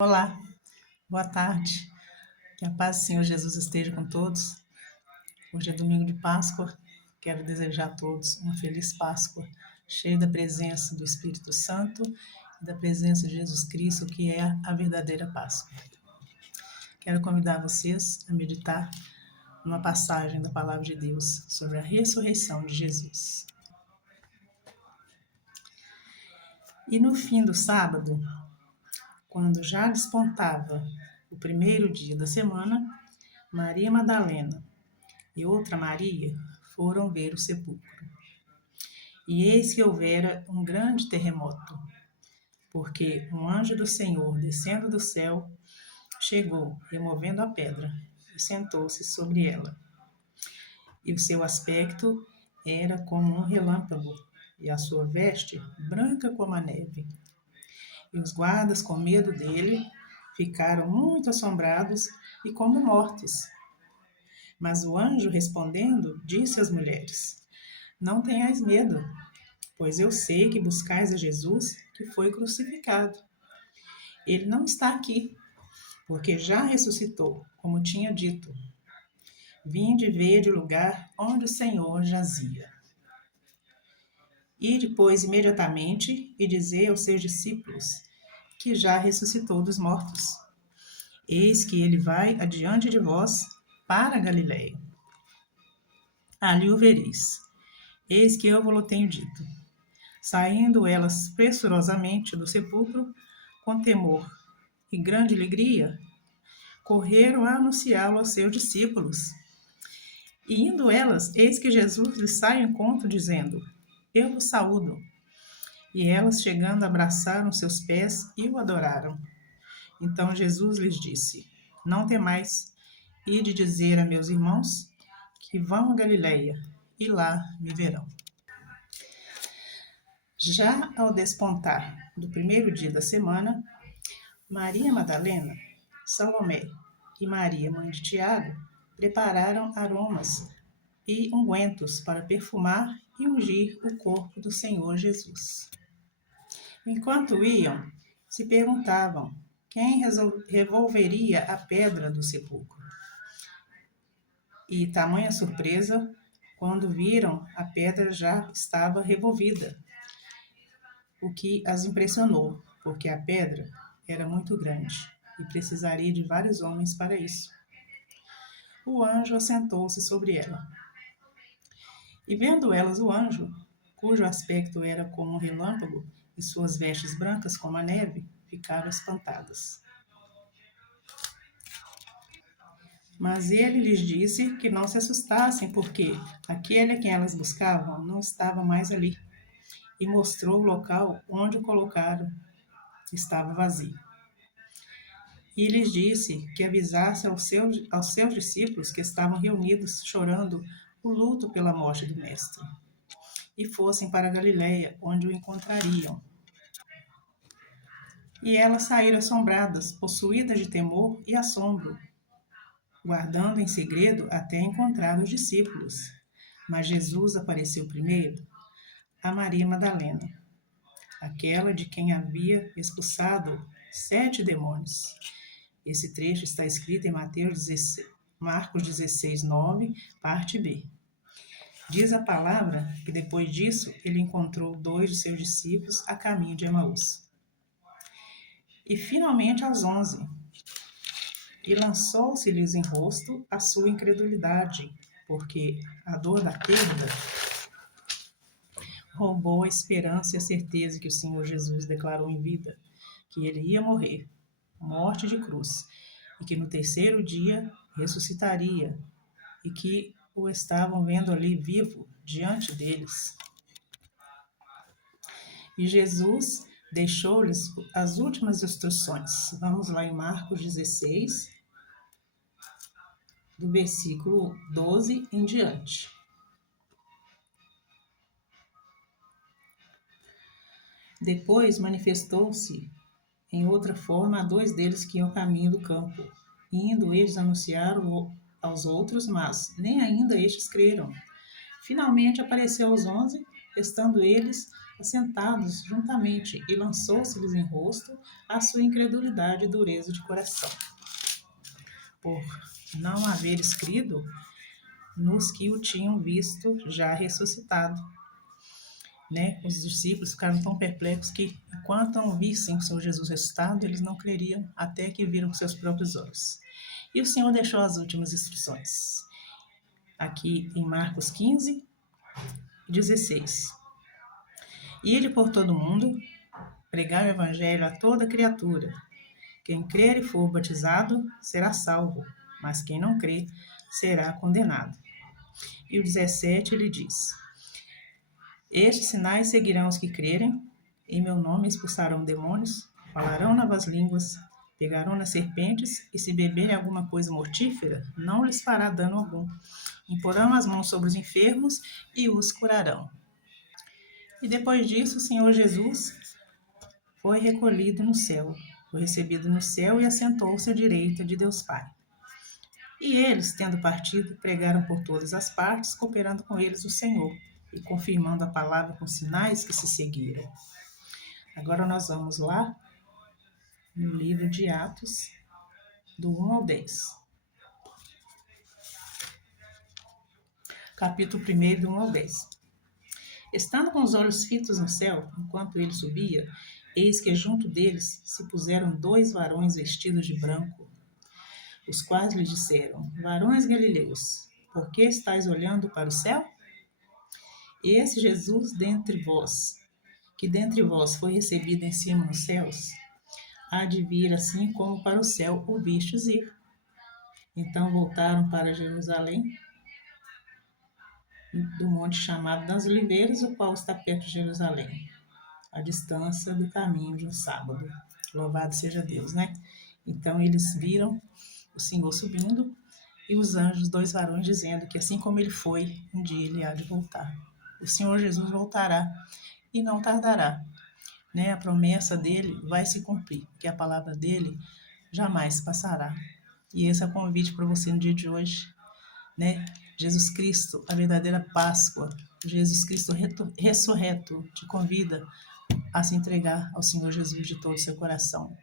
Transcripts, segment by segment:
Olá, boa tarde. Que a paz do Senhor Jesus esteja com todos. Hoje é domingo de Páscoa. Quero desejar a todos uma feliz Páscoa, cheia da presença do Espírito Santo e da presença de Jesus Cristo, que é a verdadeira Páscoa. Quero convidar vocês a meditar numa passagem da Palavra de Deus sobre a ressurreição de Jesus. E no fim do sábado, quando já despontava o primeiro dia da semana, Maria Madalena e outra Maria foram ver o sepulcro. E eis que houvera um grande terremoto, porque um anjo do Senhor, descendo do céu, chegou, removendo a pedra, e sentou-se sobre ela. E o seu aspecto era como um relâmpago, e a sua veste branca como a neve. E os guardas, com medo dele, ficaram muito assombrados e como mortos. Mas o anjo, respondendo, disse às mulheres: Não tenhais medo, pois eu sei que buscais a Jesus, que foi crucificado. Ele não está aqui, porque já ressuscitou, como tinha dito. Vinde ver o lugar onde o Senhor jazia. E depois, imediatamente, e dizei aos seus discípulos que já ressuscitou dos mortos. Eis que ele vai adiante de vós para a Galiléia. Ali o vereis. Eis que eu vos tenho dito. Saindo elas pressurosamente do sepulcro, com temor e grande alegria, correram a anunciá-lo aos seus discípulos. E indo elas, eis que Jesus lhes sai ao encontro, dizendo: Eu vos saúdo. E elas, chegando, abraçaram seus pés e o adoraram. Então Jesus lhes disse: Não temais, ide dizer a meus irmãos que vão a Galiléia, e lá me verão. Já ao despontar do primeiro dia da semana, Maria Madalena, Salomé e Maria, mãe de Tiago, prepararam aromas e ungüentos para perfumar e ungir o corpo do Senhor Jesus. Enquanto iam, se perguntavam quem revolveria a pedra do sepulcro. E tamanha surpresa quando viram a pedra já estava revolvida, o que as impressionou, porque a pedra era muito grande e precisaria de vários homens para isso. O anjo assentou-se sobre ela. E vendo elas o anjo, cujo aspecto era como um relâmpago e suas vestes brancas como a neve, ficaram espantadas. Mas ele lhes disse que não se assustassem, porque aquele a quem elas buscavam não estava mais ali, e mostrou o local onde o colocaram. Estava vazio. E lhes disse que avisasse aos seus discípulos que estavam reunidos, chorando o luto pela morte do Mestre, e fossem para Galiléia, onde o encontrariam. E elas saíram assombradas, possuídas de temor e assombro, guardando em segredo até encontrar os discípulos. Mas Jesus apareceu primeiro a Maria Madalena, aquela de quem havia expulsado 7 demônios. Esse trecho está escrito em Marcos 16, 9, parte B. Diz a palavra que depois disso ele encontrou 2 de seus discípulos a caminho de Emaús. E finalmente aos 11, e lançou-se-lhes em rosto a sua incredulidade, porque a dor da perda roubou a esperança e a certeza que o Senhor Jesus declarou em vida, que ele ia morrer, morte de cruz, e que no terceiro dia ressuscitaria, e que o estavam vendo ali vivo diante deles. E Jesus deixou-lhes as últimas instruções. Vamos lá em Marcos 16, do versículo 12 em diante. Depois manifestou-se em outra forma a 2 deles que iam caminho do campo. Indo eles anunciaram aos outros, mas nem ainda estes creram. Finalmente apareceu aos 11, estando eles assentados juntamente, e lançou-se-lhes em rosto a sua incredulidade e dureza de coração, por não haver escrito nos que o tinham visto já ressuscitado. Os discípulos ficaram tão perplexos que, enquanto não vissem o Senhor Jesus ressuscitado, eles não creriam até que viram com seus próprios olhos. E o Senhor deixou as últimas instruções. Aqui em Marcos 15, 16. Ide por todo o mundo, pregar o evangelho a toda criatura. Quem crer e for batizado será salvo, mas quem não crer será condenado. E o 17 ele diz: Estes sinais seguirão os que crerem, em meu nome expulsarão demônios, falarão novas línguas, pegarão nas serpentes, e se beberem alguma coisa mortífera, não lhes fará dano algum. Imporão as mãos sobre os enfermos e os curarão. E depois disso, o Senhor Jesus foi recolhido no céu, foi recebido no céu e assentou-se à direita de Deus Pai. E eles, tendo partido, pregaram por todas as partes, cooperando com eles o Senhor, e confirmando a palavra com sinais que se seguiram. Agora nós vamos lá no livro de Atos, do 1 ao 10. Capítulo 1, do 1 ao 10. Estando com os olhos fitos no céu, enquanto ele subia, eis que junto deles se puseram 2 varões vestidos de branco, os quais lhe disseram: Varões galileus, por que estáis olhando para o céu? Esse Jesus que dentre vós foi recebido em cima nos céus, há de vir assim como para o céu o vistes ir. Então voltaram para Jerusalém, do monte chamado das Oliveiras, o qual está perto de Jerusalém, a distância do caminho de um sábado. Louvado seja Deus, né? Então eles viram o Senhor subindo e os anjos, 2 varões, dizendo que assim como ele foi, um dia ele há de voltar. O Senhor Jesus voltará e não tardará. A promessa dele vai se cumprir, porque a palavra dele jamais passará. E esse é o convite para você no dia de hoje. Jesus Cristo, a verdadeira Páscoa, Jesus Cristo ressurreto, te convida a se entregar ao Senhor Jesus de todo o seu coração,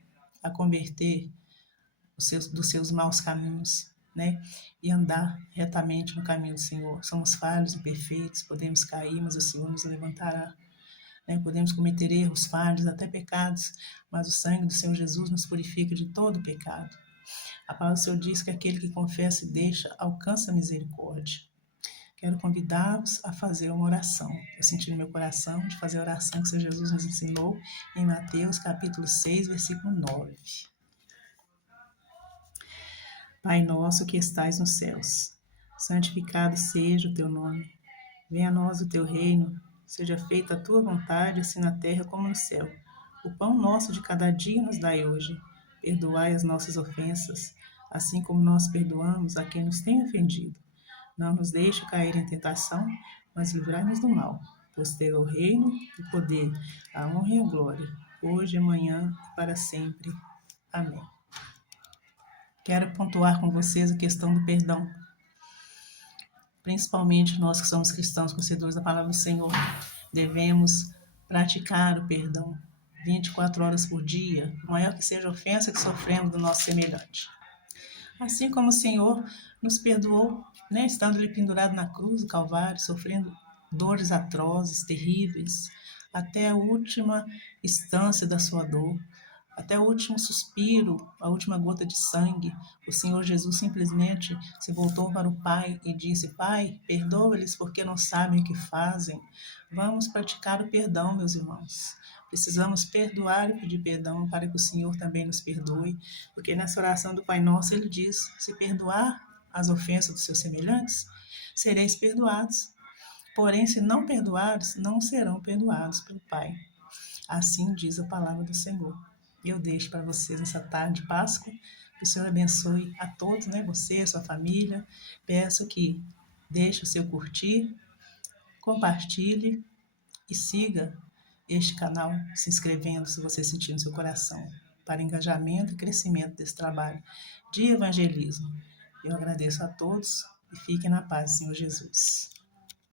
a converter dos seus maus caminhos, e andar retamente no caminho do Senhor. Somos falhos e perfeitos, podemos cair, mas o Senhor nos levantará. Podemos cometer erros, falhas, até pecados, mas o sangue do Senhor Jesus nos purifica de todo pecado. A palavra do Senhor diz que aquele que confessa e deixa alcança a misericórdia. Quero convidá-los a fazer uma oração. Eu senti no meu coração de fazer a oração que o Senhor Jesus nos ensinou em Mateus capítulo 6, versículo 9. Pai nosso que estais nos céus, santificado seja o teu nome. Venha a nós o teu reino, seja feita a tua vontade, assim na terra como no céu. O pão nosso de cada dia nos dai hoje. Perdoai as nossas ofensas, assim como nós perdoamos a quem nos tem ofendido. Não nos deixe cair em tentação, mas livrai-nos do mal. Pois teu é o reino, o poder, a honra e a glória, hoje, amanhã e para sempre. Amém. Quero pontuar com vocês a questão do perdão. Principalmente nós que somos cristãos, conhecedores da palavra do Senhor, devemos praticar o perdão 24 horas por dia, maior que seja a ofensa que sofremos do nosso semelhante. Assim como o Senhor nos perdoou, estando ele pendurado na cruz do Calvário, sofrendo dores atrozes, terríveis, até a última instância da sua dor, até o último suspiro, a última gota de sangue, o Senhor Jesus simplesmente se voltou para o Pai e disse: Pai, perdoa-lhes porque não sabem o que fazem. Vamos praticar o perdão, meus irmãos. Precisamos perdoar e pedir perdão para que o Senhor também nos perdoe, porque nessa oração do Pai Nosso ele diz: se perdoar as ofensas dos seus semelhantes, sereis perdoados. Porém, se não perdoares, não serão perdoados pelo Pai. Assim diz a palavra do Senhor. Eu deixo para vocês nessa tarde de Páscoa, que o Senhor abençoe a todos, você, a sua família. Peço que deixe o seu curtir, compartilhe e siga este canal, se inscrevendo se você sentir no seu coração, para engajamento e crescimento desse trabalho de evangelismo. Eu agradeço a todos e fiquem na paz, Senhor Jesus.